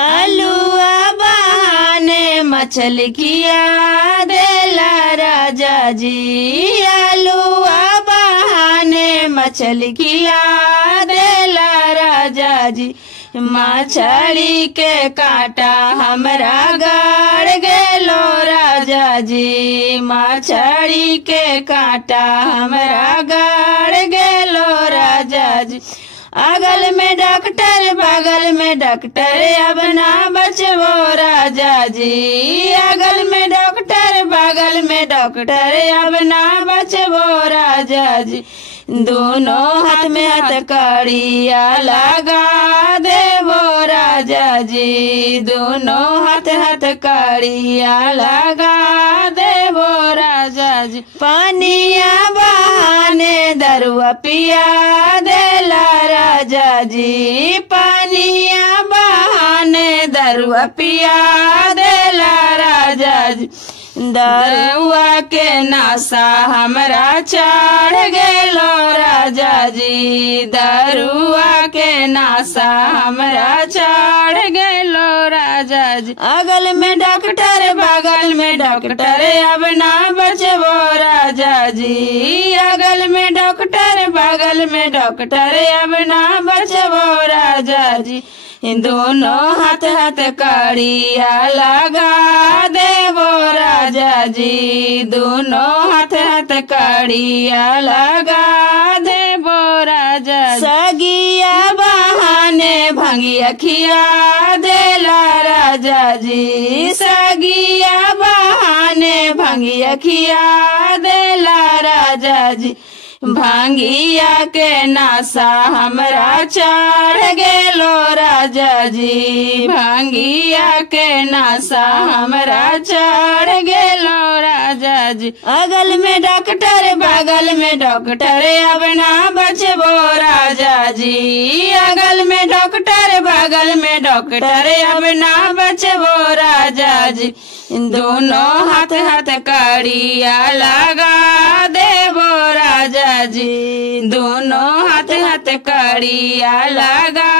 आलूआ बहाने मछली किया देला राजा जी। आलूआ बहाने मछली किया देला राजा जी। मछली के कांटा हमरा गाड़ गेलो राजा जी। मछली के कांटा हमरा गाड़ गेलो राजा जी। अगल में डॉक्टर बगल में डॉक्टर अब ना बचबो राजा जी। अगल में डॉक्टर बगल में डॉक्टर अब ना बचबो राजा जी। दोनों हाथ में हथकड़िया लगा देवो राजा जी। दोनों हाथ हथकड़िया लगा देवो राजा जी। पानिया बहाने दरुआ पिया देला राजा जी। पानिया बहाने दरुआ पिया देला राजा जी। दरुआ के नासा हमरा चढ़ गेलो राजा जी। दरुआ के नासा हमरा चढ़ गेलो राजा जी। अगल में डॉक्टर बगल में डॉक्टर अब ना बचबो राजा जी। अगल में डॉक्टर बगल में डॉक्टर अब ना बचबो राजा जी। दोनों हाथ हथकड़िया लगा देवो राजा जी। दोनों हाथ हथकड़िया लगा देवो राजा जी। सगिया बहाने भंगिया खिया देला राजा जी। सगिया बहाने भंगिया खिया देला राजा जी। भांगिया के नासा हमरा चढ़ गेलो राजा जी। भांगिया के नासा हमरा चढ़ गेलो राजा जी। अगल में डॉक्टर बगल में डॉक्टर अब ना बचबो राजा जी। अगल में डॉक्टर बगल में डॉक्टर अब ना बचबो राजा जी। दोनों हाथ हथकड़िया लगा देवो राजा जी। दोनों हाथ हथकड़िया लगा